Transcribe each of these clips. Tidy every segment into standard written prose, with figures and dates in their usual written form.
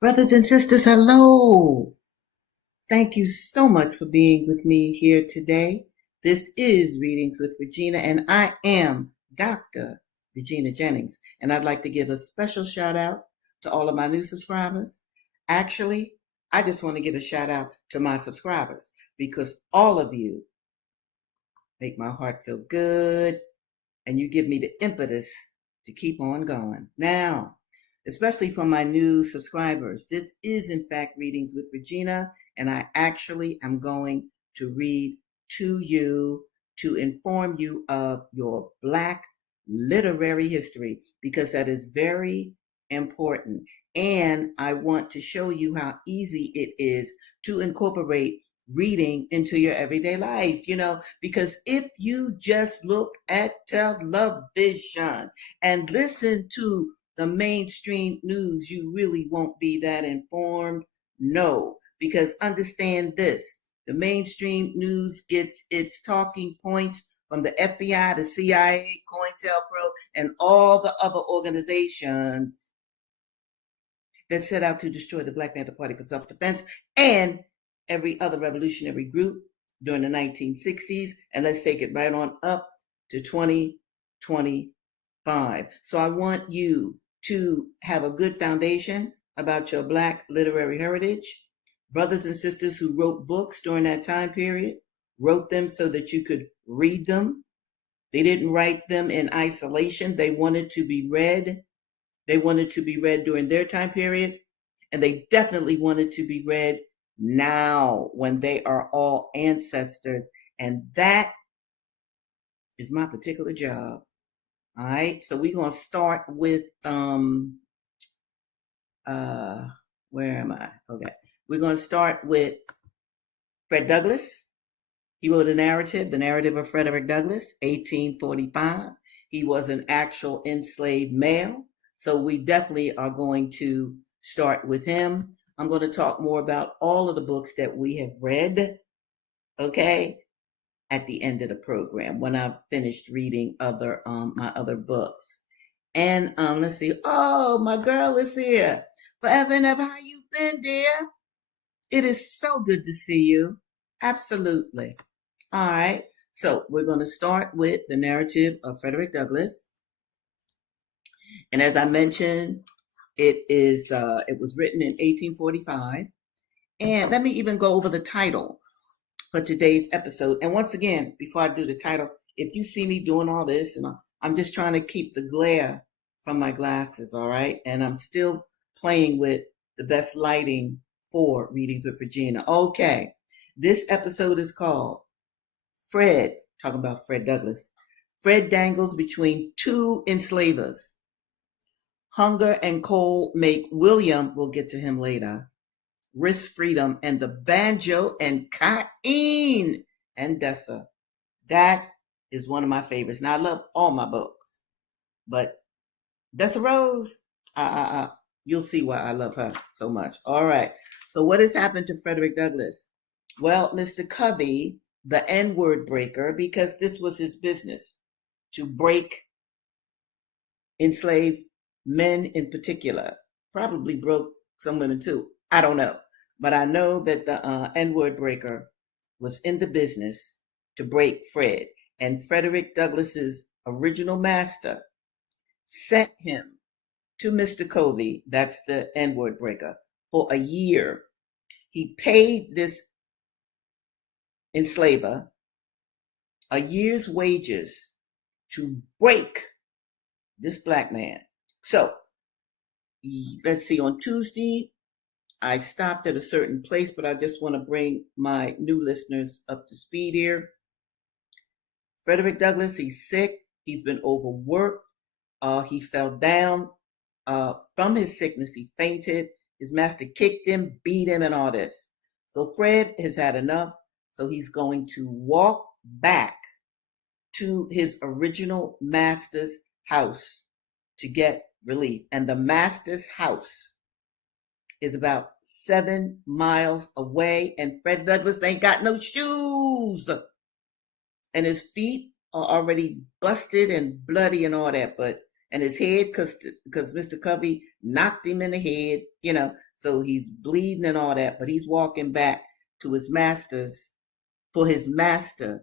Brothers and sisters, hello. Thank you so much for being with me here today. This is Readings with Regina, and I am Dr. Regina Jennings. And I'd like to give a special shout out to all of my new subscribers. Actually, I just want to give a shout out to my subscribers because all of you make my heart feel good and you give me the impetus to keep on going. Now, especially for my new subscribers, this is in fact Readings with Regina, and I actually am going to read to you to inform you of your Black literary history because that is very important. And I want to show you how easy it is to incorporate reading into your everyday life, because if you just look at television and listen to the mainstream news, you really won't be that informed. No, because understand this, the mainstream news gets its talking points from the FBI, the CIA, COINTELPRO, and all the other organizations that set out to destroy the Black Panther Party for self-defense and every other revolutionary group during the 1960s. And let's take it right on up to 2025. So I want you to have a good foundation about your Black literary heritage. Brothers and sisters who wrote books during that time period wrote them so that you could read them. They didn't write them in isolation. They wanted to be read. They wanted to be read during their time period, and they definitely wanted to be read now when they are all ancestors. And that is my particular job. All right. So we're gonna start with where am I? Okay. We're gonna start with Fred Douglass. He wrote the narrative of Frederick Douglass, 1845. He was an actual enslaved male. So we definitely are going to start with him. I'm going to talk more about all of the books that we have read, okay, at the end of the program when I've finished reading my other books. And let's see. Oh, my girl is here. Forever and ever, how you been, dear? It is so good to see you. Absolutely. All right. So we're going to start with the narrative of Frederick Douglass. And as I mentioned, it was written in 1845. And let me even go over the title for today's episode. And once again, before I do the title, if you see me doing all this, and I'm just trying to keep the glare from my glasses, all right? And I'm still playing with the best lighting for Readings with Regina. Okay, this episode is called Fred, talking about Fred Douglass. Fred dangles between two enslavers. Hunger and cold make William, we'll get to him later, risk freedom, and the Banjo and Kaine and Dessa. That is one of my favorites. Now, I love all my books, but Dessa Rose, you'll see why I love her so much. All right. So what has happened to Frederick Douglass? Well, Mr. Covey, the N-word breaker, because this was his business, to break enslaved men in particular, probably broke some women too. I don't know. But I know that the N-word breaker was in the business to break Fred. And Frederick Douglass's original master sent him to Mr. Covey, that's the N-word breaker, for a year. He paid this enslaver a year's wages to break this Black man. So let's see, on Tuesday, I stopped at a certain place, but I just want to bring my new listeners up to speed here. Frederick Douglass, he's sick. He's been overworked. He fell down from his sickness. He fainted. His master kicked him, beat him, and all this. So Fred has had enough. So he's going to walk back to his original master's house to get relief. And the master's house is about 7 miles away, and Fred Douglass ain't got no shoes. And his feet are already busted and bloody and all that, but and his head, because Mr. Covey knocked him in the head, so he's bleeding and all that, but he's walking back to his master's for his master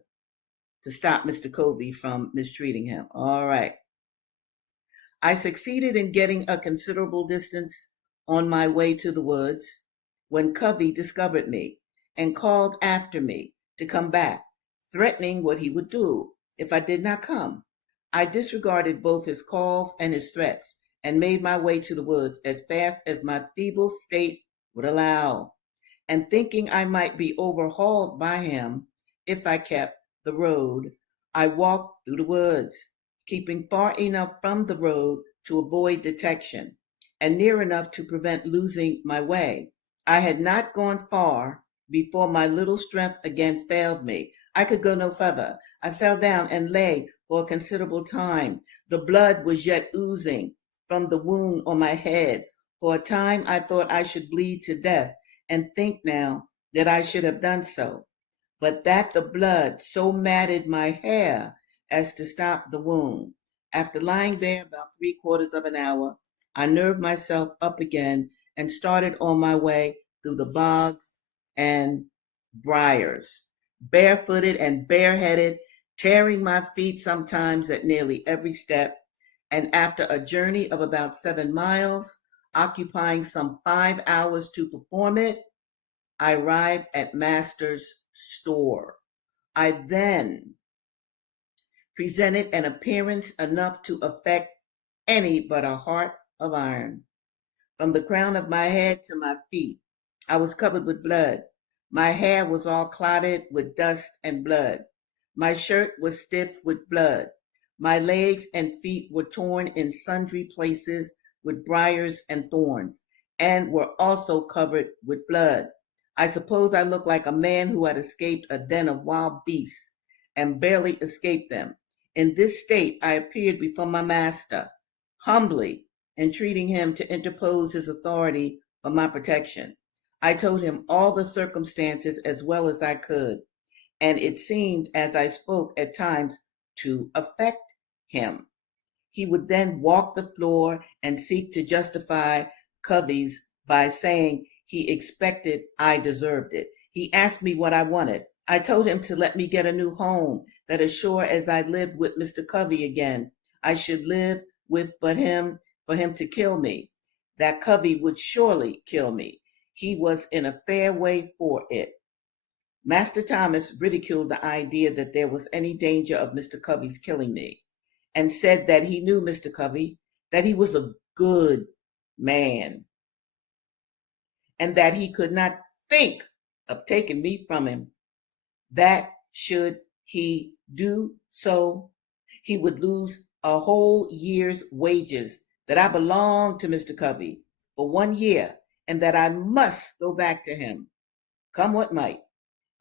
to stop Mr. Covey from mistreating him. All right. I succeeded in getting a considerable distance on my way to the woods when Covey discovered me and called after me to come back, threatening what he would do if I did not come. I disregarded both his calls and his threats and made my way to the woods as fast as my feeble state would allow, and thinking I might be overhauled by him if I kept the road, I walked through the woods, keeping far enough from the road to avoid detection and near enough to prevent losing my way. I had not gone far before my little strength again failed me. I could go no further. I fell down and lay for a considerable time. The blood was yet oozing from the wound on my head. For a time I thought I should bleed to death, and think now that I should have done so, but that the blood so matted my hair as to stop the wound. After lying there about 3/4 of an hour, I nerved myself up again and started on my way through the bogs and briars, barefooted and bareheaded, tearing my feet sometimes at nearly every step, and after a journey of about 7 miles, occupying some 5 hours to perform it, I arrived at Master's store. I then presented an appearance enough to affect any but a heart of iron. From the crown of my head to my feet, I was covered with blood. My hair was all clotted with dust and blood. My shirt was stiff with blood. My legs and feet were torn in sundry places with briars and thorns, and were also covered with blood. I suppose I looked like a man who had escaped a den of wild beasts and barely escaped them. In this state I appeared before my master, humbly entreating him to interpose his authority for my protection. I told him all the circumstances as well as I could, and it seemed as I spoke at times to affect him. He would then walk the floor and seek to justify Covey's by saying he expected I deserved it. He asked me what I wanted. I told him to let me get a new home, that as sure as I lived with Mr. Covey again, I should live with but him for him to kill me, that Covey would surely kill me. He was in a fair way for it. Master Thomas ridiculed the idea that there was any danger of Mr. Covey's killing me, and said that he knew Mr. Covey, that he was a good man, and that he could not think of taking me from him, that should he do so, he would lose a whole year's wages, that I belonged to Mr. Covey for 1 year, and that I must go back to him, come what might,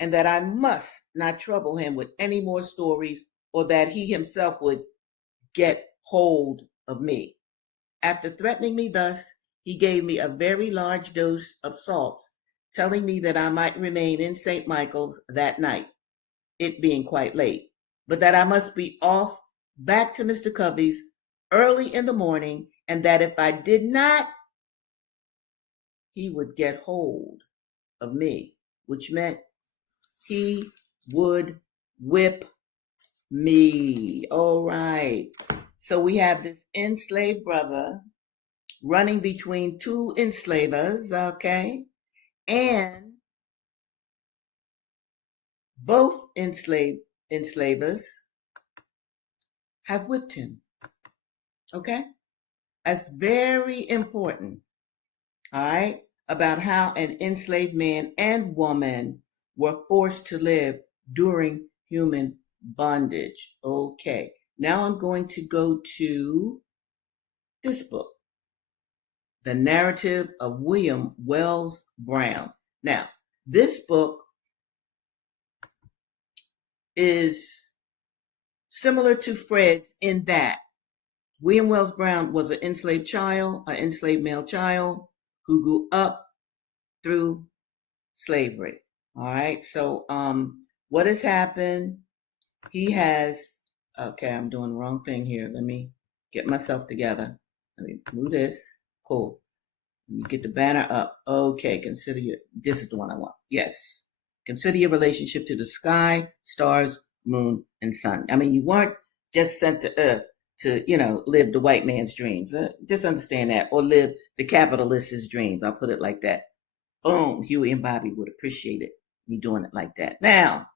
and that I must not trouble him with any more stories, or that he himself would get hold of me. After threatening me thus, he gave me a very large dose of salts, telling me that I might remain in St. Michael's that night, it being quite late, but that I must be off back to Mr. Covey's early in the morning, and that if I did not, he would get hold of me, which meant he would whip me. All right. So we have this enslaved brother running between two enslavers, okay? And both enslavers have whipped him, okay? That's very important, all right, about how an enslaved man and woman were forced to live during human bondage. Okay, now I'm going to go to this book, The Narrative of William Wells Brown. Now, this book is similar to Fred's in that William Wells Brown was an enslaved child, an enslaved male child who grew up through slavery. All right, so what has happened? He has, okay, I'm doing the wrong thing here. Let me get myself together. Let me move this. Cool. You get the banner up. Okay, this is the one I want. Yes. Consider your relationship to the sky, stars, moon, and sun. I mean, you weren't just sent to earth to, live the white man's dreams. Just understand that. Or live the capitalist's dreams. I'll put it like that. Boom. Huey and Bobby would appreciate it, me doing it like that. Now,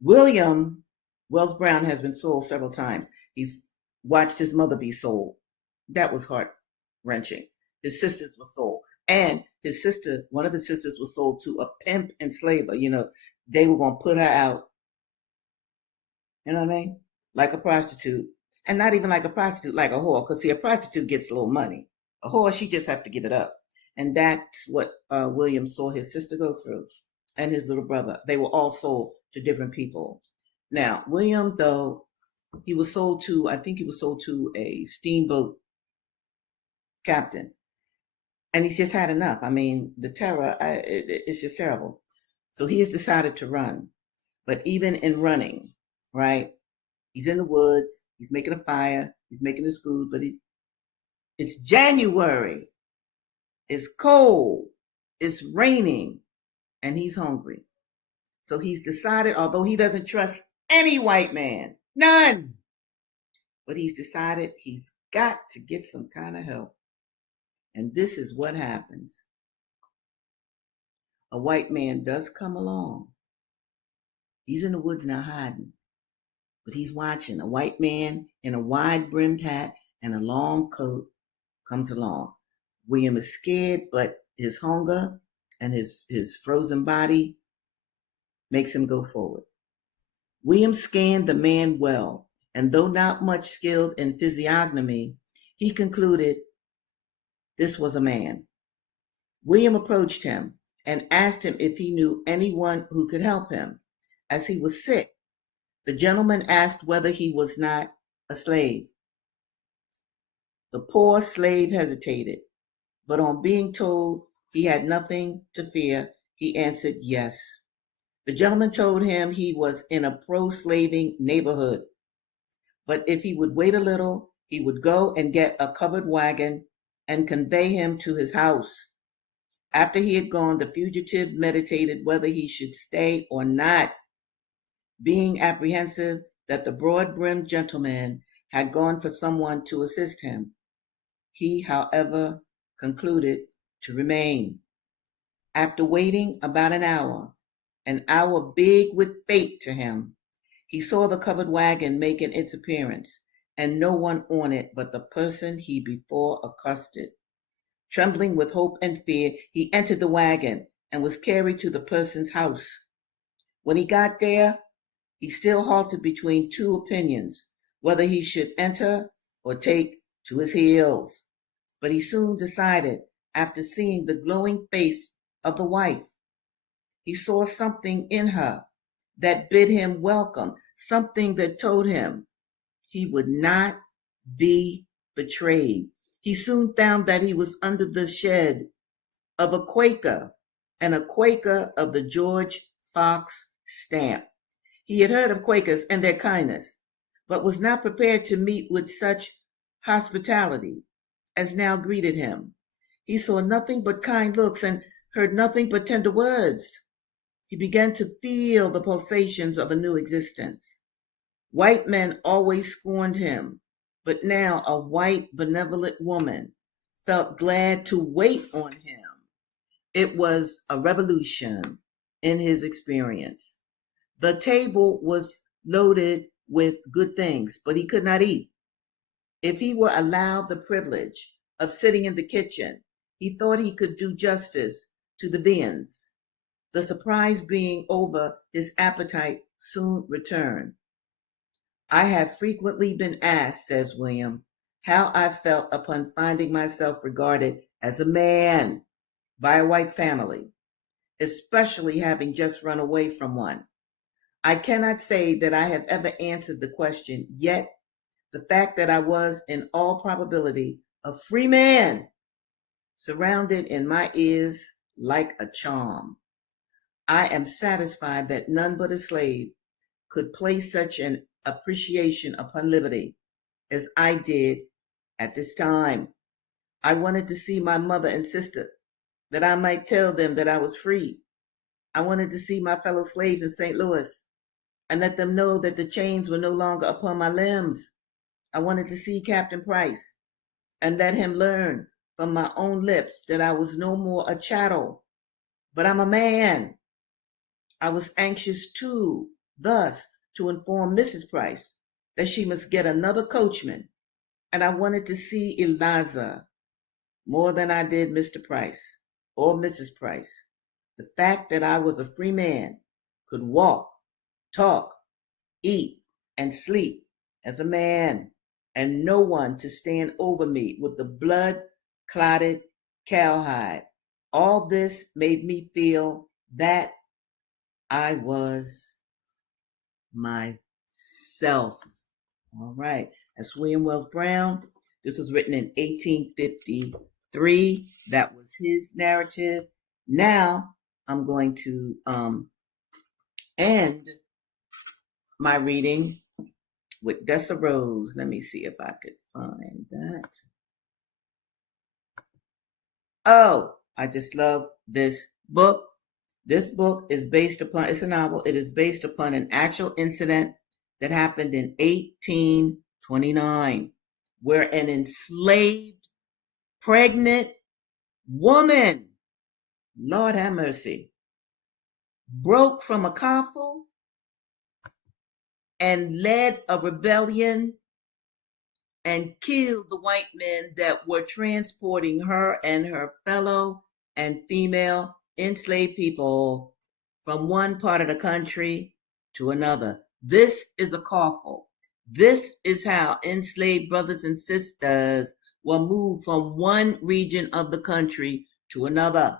William Wells Brown has been sold several times. He's watched his mother be sold. That was heart-wrenching. His sisters were sold. And one of his sisters was sold to a pimp enslaver. They were going to put her out, you know what I mean? Like a prostitute. And not even like a prostitute, like a whore. Because, see, a prostitute gets a little money. A whore, she just have to give it up. And that's what William saw his sister go through. And his little brother. They were all sold to different people. Now, William, though, I think he was sold to a steamboat captain. And he's just had enough. I mean, the terror, it's just terrible. So he has decided to run. But even in running, right, he's in the woods, he's making a fire, he's making his food, but it's January, it's cold, it's raining, and he's hungry. So he's decided, although he doesn't trust any white man, none, but he's decided he's got to get some kind of help. And this is what happens. A white man does come along. He's in the woods now hiding, but he's watching. A white man in a wide-brimmed hat and a long coat comes along. William is scared, but his hunger and his frozen body makes him go forward. William scanned the man well, and though not much skilled in physiognomy, he concluded this was a man. William approached him and asked him if he knew anyone who could help him, as he was sick. The gentleman asked whether he was not a slave. The poor slave hesitated, but on being told he had nothing to fear, he answered yes. The gentleman told him he was in a pro-slaving neighborhood, but if he would wait a little, he would go and get a covered wagon and convey him to his house. After he had gone, the fugitive meditated whether he should stay or not, being apprehensive that the broad-brimmed gentleman had gone for someone to assist him. He, however, concluded to remain. After waiting about an hour big with fate to him, he saw the covered wagon making its appearance, and no one on it but the person he before accosted. Trembling with hope and fear, he entered the wagon and was carried to the person's house. When he got there, he still halted between two opinions, whether he should enter or take to his heels. But he soon decided, after seeing the glowing face of the wife. He saw something in her that bid him welcome, something that told him he would not be betrayed. He soon found that he was under the shed of a Quaker, and a Quaker of the George Fox stamp. He had heard of Quakers and their kindness, but was not prepared to meet with such hospitality as now greeted him. He saw nothing but kind looks and heard nothing but tender words. He began to feel the pulsations of a new existence. White men always scorned him, but now a white, benevolent woman felt glad to wait on him. It was a revolution in his experience. The table was loaded with good things, but he could not eat. If he were allowed the privilege of sitting in the kitchen, he thought he could do justice to the viands. The surprise being over, his appetite soon returned. I have frequently been asked, says William, how I felt upon finding myself regarded as a man by a white family, especially having just run away from one. I cannot say that I have ever answered the question, yet the fact that I was, in all probability, a free man, surrounded in my ears like a charm. I am satisfied that none but a slave could play such an appreciation upon liberty as I did at this time. I wanted to see my mother and sister, that I might tell them that I was free. I wanted to see my fellow slaves in St. Louis and let them know that the chains were no longer upon my limbs. I wanted to see Captain Price and let him learn from my own lips that I was no more a chattel, but I'm a man. I was anxious too, thus, to inform Mrs. Price that she must get another coachman, and I wanted to see Eliza more than I did Mr. Price or Mrs. Price. The fact that I was a free man, could walk, talk, eat, and sleep as a man, and no one to stand over me with the blood-clotted cowhide. All this made me feel that I was myself. All right, that's William Wells Brown. This was written in 1853. That was his narrative. Now I'm going to end my reading with Dessa Rose. Let me see if I could find that. Oh, I just love this book. This book is based upon, it's a novel, it is based upon an actual incident that happened in 1829, where an enslaved, pregnant woman, Lord have mercy, broke from a coffle and led a rebellion and killed the white men that were transporting her and her fellow and female enslaved people from one part of the country to another. This is a coffle. This is how enslaved brothers and sisters were moved from one region of the country to another.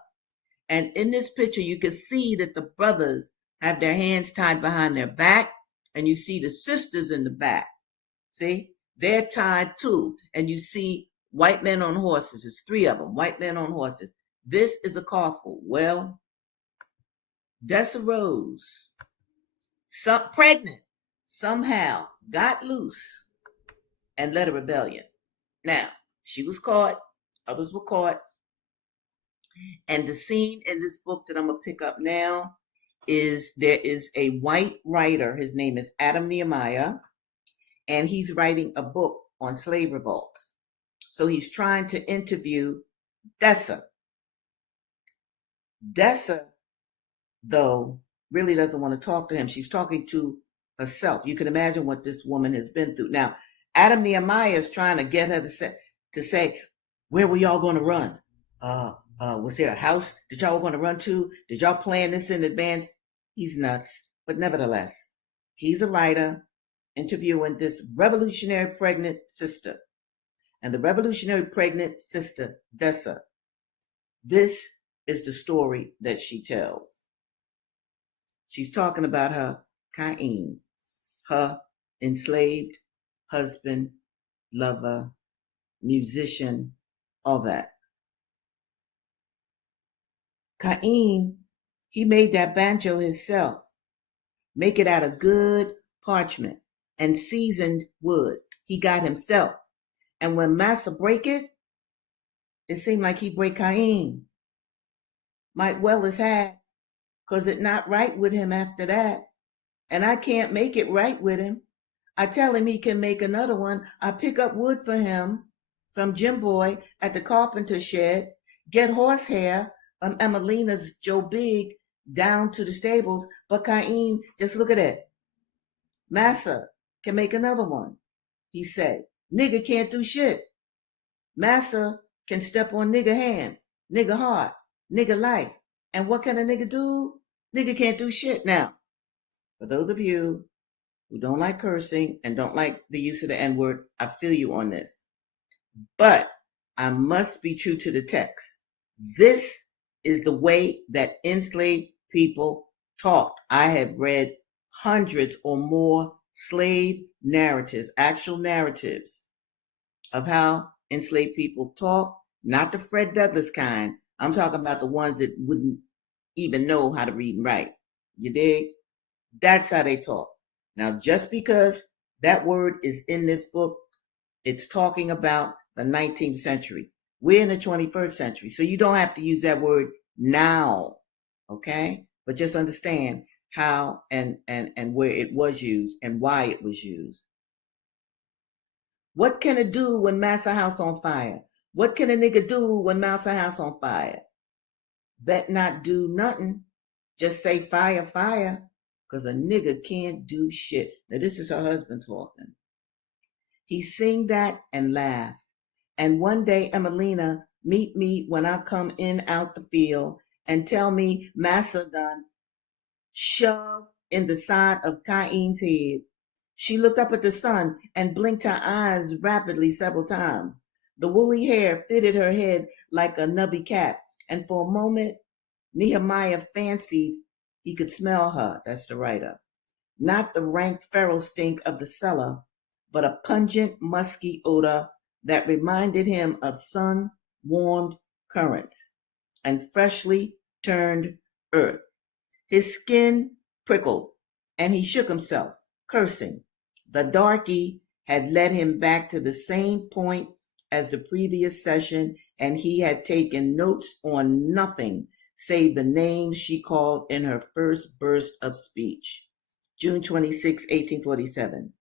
And in this picture, you can see that the brothers have their hands tied behind their back, and you see the sisters in the back. See? They're tied too. And you see white men on horses. There's three of them, white men on horses. This is a coffle. Well, Dessa Rose, pregnant, somehow got loose and led a rebellion. Now, she was caught. Others were caught. And the scene in this book that I'm going to pick up now is there is a white writer. His name is Adam Nehemiah. And he's writing a book on slave revolts. So he's trying to interview Dessa. Dessa, though, really doesn't want to talk to him. She's talking to herself. You can imagine what this woman has been through. Now, Adam Nehemiah is trying to get her to say, where were y'all going to run? Was there a house that y'all were going to run to? Did y'all plan this in advance? He's nuts. But nevertheless, he's a writer interviewing this revolutionary pregnant sister. And the revolutionary pregnant sister, Dessa, this is the story that she tells. She's talking about her Kaine, her enslaved husband, lover, musician, all that. Kaine, he made that banjo himself. Make it out of good parchment and seasoned wood. He got himself. And when Massa break it seemed like he break Kaine. Might well as had, 'cause it not right with him after that. And I can't make it right with him. I tell him he can make another one. I pick up wood for him from Jim Boy at the carpenter shed, get horsehair from Emelina's Joe Big down to the stables. But Kaine, just look at it. Massa can make another one. He said, nigga can't do shit. Massa can step on nigga hand, nigga heart, nigga life. And what can a nigga do? Nigga can't do shit. Now, for those of you who don't like cursing and don't like the use of the N-word, I feel you on this. But I must be true to the text. This is the way that enslaved people talked. I have read hundreds or more slave narratives, actual narratives of how enslaved people talk, not the Fred Douglass kind. I'm talking about the ones that wouldn't even know how to read and write. You dig? That's how they talk. Now, just because That word is in this book. It's talking about the 19th century. We're in the 21st century, so you don't have to use that word now, okay? But just understand how and where it was used and why it was used. What can it do when Massa House on fire? What can a nigga do when Massa House on fire? Bet not do nothing. Just say fire, fire, because a nigga can't do shit. Now this is her husband talking. He sing that and laugh. And one day, Emelina meet me when I come in out the field and tell me Massa done shove in the side of Kaine's head. She looked up at the sun and blinked her eyes rapidly several times. The woolly hair fitted her head like a nubby cap, and for a moment Nehemiah fancied he could smell her, that's the writer. Not the rank feral stink of the cellar, but a pungent, musky odor that reminded him of sun-warmed currents and freshly turned earth. His skin prickled, and he shook himself, cursing. The darky had led him back to the same point as the previous session, and he had taken notes on nothing save the names she called in her first burst of speech. June 26, 1847.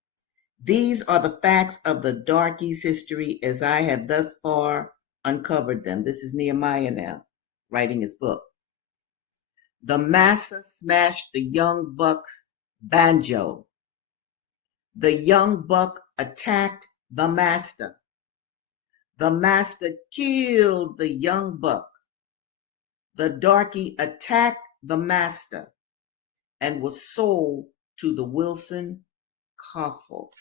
These are the facts of the darky's history as I have thus far uncovered them. This is Nehemiah now, writing his book. The massa smashed the young buck's banjo. The young buck attacked the master. The master killed the young buck. The darky attacked the master and was sold to the Wilson coffle.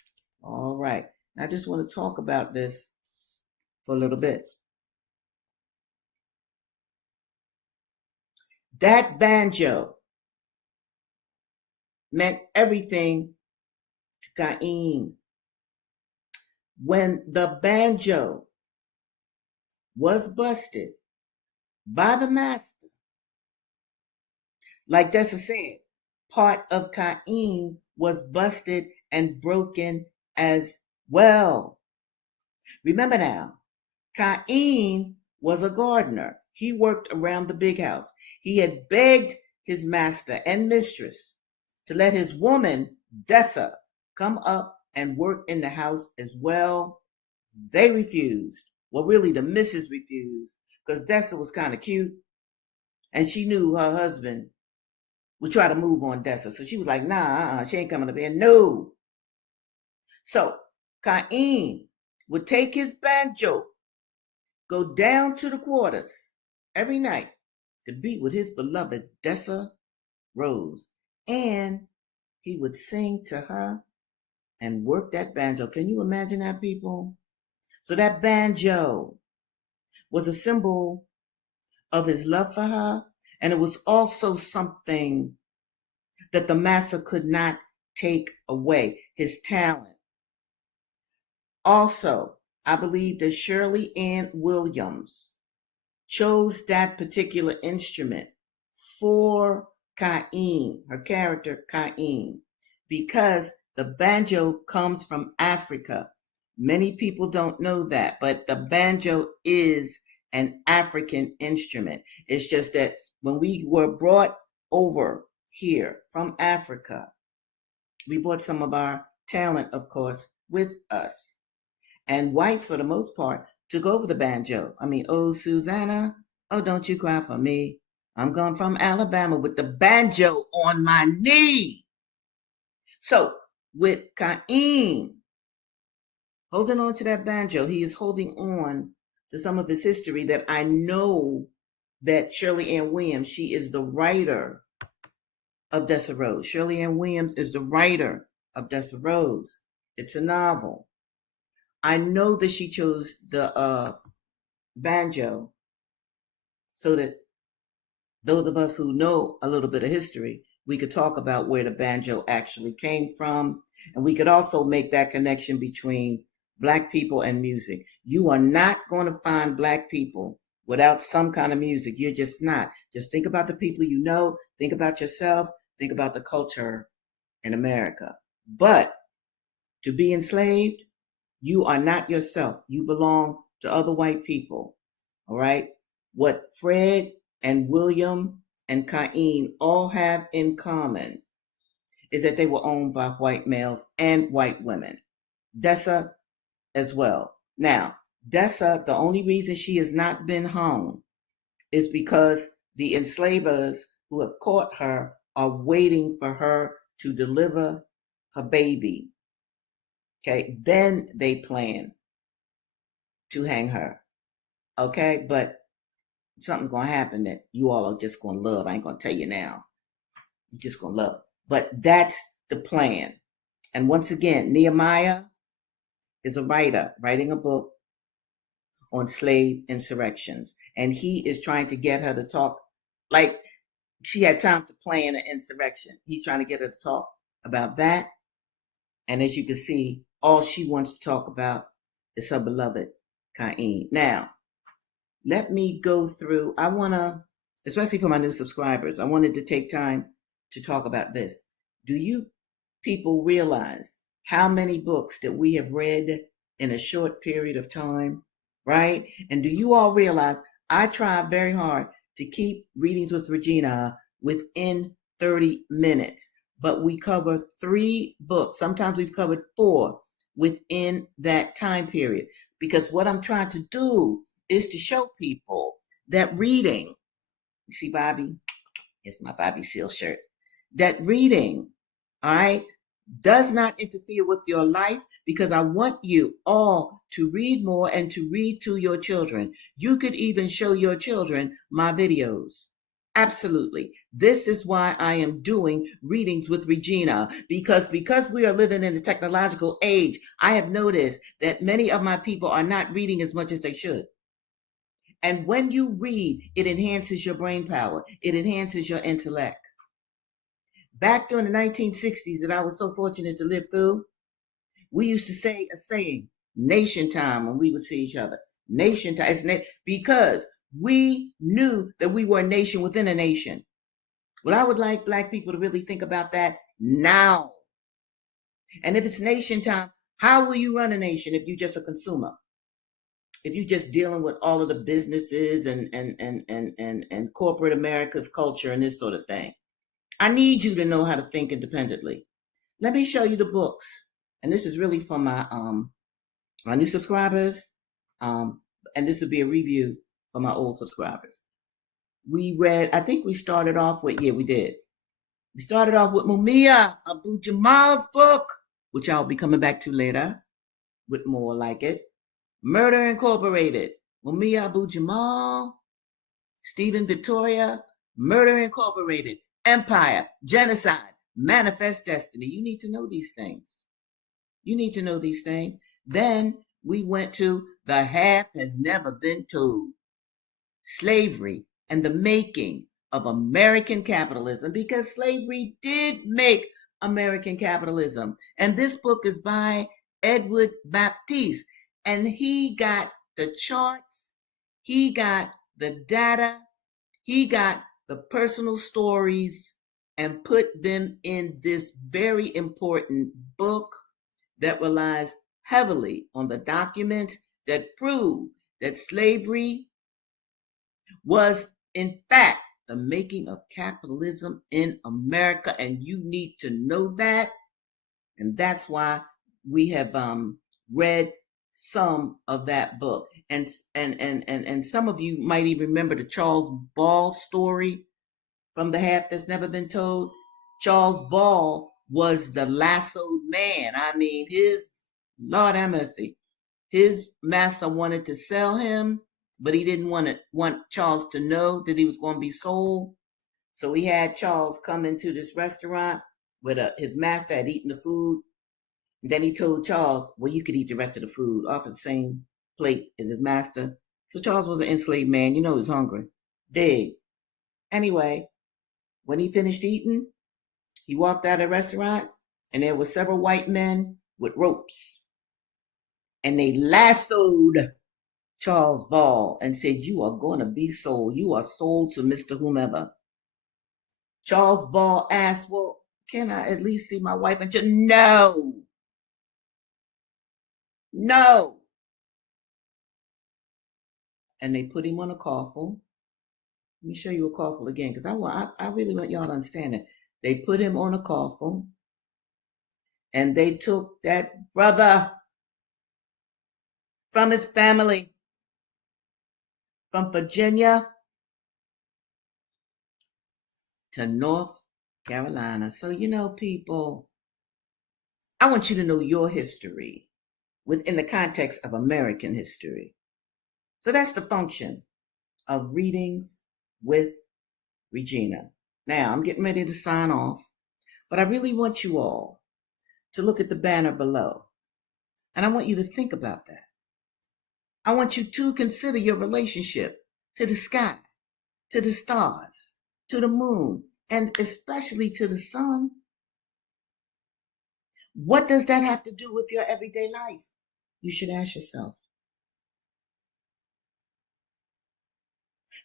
All right. I just want to talk about this for a little bit. That banjo meant everything to Kaine. When the banjo was busted by the master, like Dessa said, part of Kaine was busted and broken as well. Remember now, Kaine was a gardener. He worked around the big house. He had begged his master and mistress to let his woman, Dessa, come up and work in the house as well. They refused. Well, really, the missus refused because Dessa was kind of cute and she knew her husband would try to move on Dessa. So she was like, nah, she ain't coming up here. No. So Kaine would take his banjo, go down to the quarters every night to be with his beloved Dessa Rose. And he would sing to her and work that banjo. Can you imagine that, people? So that banjo was a symbol of his love for her, and it was also something that the master could not take away, his talent. Also, I believe that Shirley Ann Williams chose that particular instrument for Kaine, her character Kaine, because the banjo comes from Africa. Many people don't know that, but the banjo is an African instrument. It's just that when we were brought over here from Africa, we brought some of our talent, of course, with us. And whites, for the most part, took over the banjo. I mean, oh, Susanna, oh, don't you cry for me. I'm gone from Alabama with the banjo on my knee. So with Kaine holding on to that banjo, he is holding on to some of his history that I know that Shirley Ann Williams, she is the writer of Dessa Rose. Shirley Ann Williams is the writer of Dessa Rose. It's a novel. I know that she chose the banjo so that those of us who know a little bit of history, we could talk about where the banjo actually came from. And we could also make that connection between Black people and music. You are not going to find Black people without some kind of music. You're just not. Just think about the people you know, think about yourselves, think about the culture in America. But To be enslaved, you are not yourself. You belong to other white people. All right? What Fred and William and Kaine all have in common is that they were owned by white males and white women. Dessa as well. Now, Dessa, the only reason she has not been hung is because the enslavers who have caught her are waiting for her to deliver her baby. Okay, then they plan to hang her. Okay, but something's gonna happen that you all are just gonna love. I ain't gonna tell you now. You're just gonna love. But that's the plan. And once again, Nehemiah is a writer writing a book on slave insurrections. And he is trying to get her to talk like she had time to plan an insurrection. He's trying to get her to talk about that. And as you can see, all she wants to talk about is her beloved Kaine. Now, let me go through. I want to, especially for my new subscribers, I wanted to take time to talk about this. Do you people realize how many books that we have read in a short period of time, right? And do you all realize I try very hard to keep Readings with Regina within 30 minutes, but we cover 3 books. Sometimes we've covered 4 within that time period, because what I'm trying to do is to show people that reading, you see Bobby, it's my Bobby Seal shirt, that reading, all right, does not interfere with your life, because I want you all to read more and to read to your children. You could even show your children my videos. Absolutely. This is why I am doing Readings with Regina, because we are living in a technological age, I have noticed that many of my people are not reading as much as they should. And when you read, it enhances your brain power. It enhances your intellect. Back during the 1960s that I was so fortunate to live through, we used to say a saying, nation time, when we would see each other. Nation time, because we knew that we were a nation within a nation. Well, I would like Black people to really think about that now. And if it's nation time, how will you run a nation if you're just a consumer? If you're just dealing with all of the businesses and corporate America's culture and this sort of thing. I need you to know how to think independently. Let me show you the books. And this is really for my new subscribers. And this will be a review for my old subscribers. We read, I think we started off with, we did. We started off with Mumia Abu Jamal's book, which I'll be coming back to later with more like it. Murder Incorporated, Mumia Abu Jamal, Stephen Victoria, Murder Incorporated, Empire, Genocide, Manifest Destiny. You need to know these things. You need to know these things. Then we went to The Half Has Never Been Told, Slavery and the Making of American Capitalism, because slavery did make American capitalism. And this book is by Edward Baptiste. And he got the charts, he got the data, he got the personal stories and put them in this very important book that relies heavily on the documents that prove that slavery was, in fact, the making of capitalism in America. And you need to know that. And that's why we have read some of that book. And some of you might even remember the Charles Ball story from The Half That's Never Been Told. Charles Ball was the lassoed man. I mean, Lord have mercy, his master wanted to sell him, but he didn't want Charles to know that he was going to be sold. So he had Charles come into this restaurant where his master had eaten the food. And then he told Charles, well, you could eat the rest of the food off of the same plate as his master. So Charles was an enslaved man. You know he was hungry. Big. Anyway, when he finished eating, he walked out of the restaurant, and there were several white men with ropes. And they lassoed Charles Ball and said, you are going to be sold. You are sold to Mr. Whomever. Charles Ball asked, well, can I at least see my wife and children? No. No. And they put him on a coffle. Let me show you a coffle again, because I really want y'all to understand it. They put him on a coffle, and they took that brother from his family, from Virginia to North Carolina. So, people, I want you to know your history within the context of American history. So that's the function of Readings with Regina. Now, I'm getting ready to sign off, but I really want you all to look at the banner below. And I want you to think about that. I want you to consider your relationship to the sky, to the stars, to the moon, and especially to the sun. What does that have to do with your everyday life? You should ask yourself.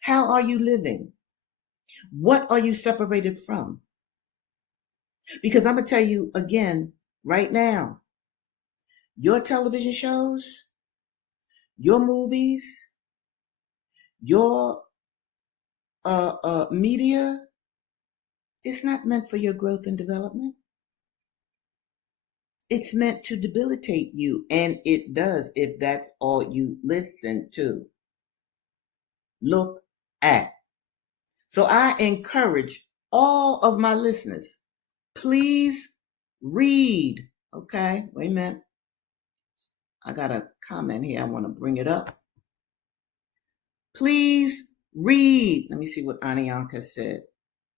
How are you living? What are you separated from? Because I'm going to tell you again, right now, your television shows, your movies, your media, it's not meant for your growth and development. It's meant to debilitate you, and it does if that's all you listen to, look at. So I encourage all of my listeners, please read. Okay, wait a minute. I got a comment here. I want to bring it up. Please read. Let me see what Anianka said.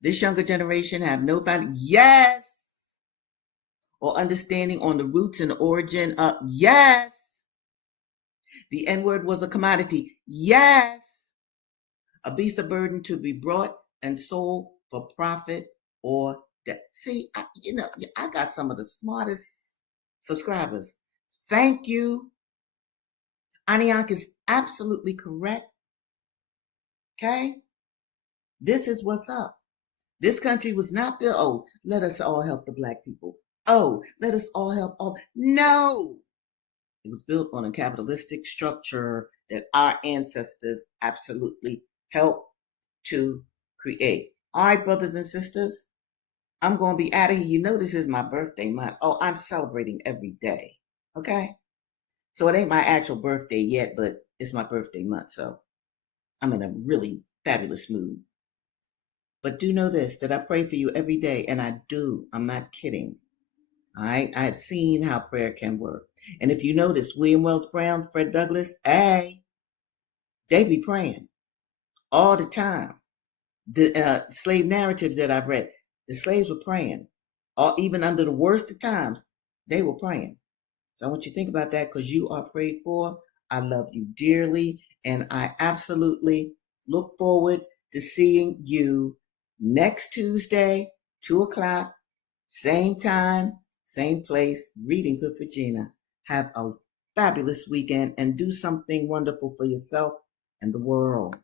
This younger generation have no yes, or understanding on the roots and origin of yes. The N-word was a commodity. Yes. A beast of burden to be brought and sold for profit or death. See, I got some of the smartest subscribers. Thank you. Aniak is absolutely correct. Okay? This is what's up. This country was not built, oh, let us all help the black people. Oh, let us all help all. No. It was built on a capitalistic structure that our ancestors absolutely helped to create. All right, brothers and sisters, I'm going to be out of here. You know this is my birthday month. Oh, I'm celebrating every day. Okay? So it ain't my actual birthday yet, but it's my birthday month. So I'm in a really fabulous mood. But do know this, that I pray for you every day, and I do. I'm not kidding. All right? I have seen how prayer can work. And if you notice, William Wells Brown, Fred Douglass, hey, they be praying all the time. The slave narratives that I've read, the slaves were praying. Even under the worst of times, they were praying. So I want you to think about that, because you are prayed for. I love you dearly, and I absolutely look forward to seeing you next Tuesday, 2 o'clock, same time, same place, Readings with Regina. Have a fabulous weekend and do something wonderful for yourself and the world.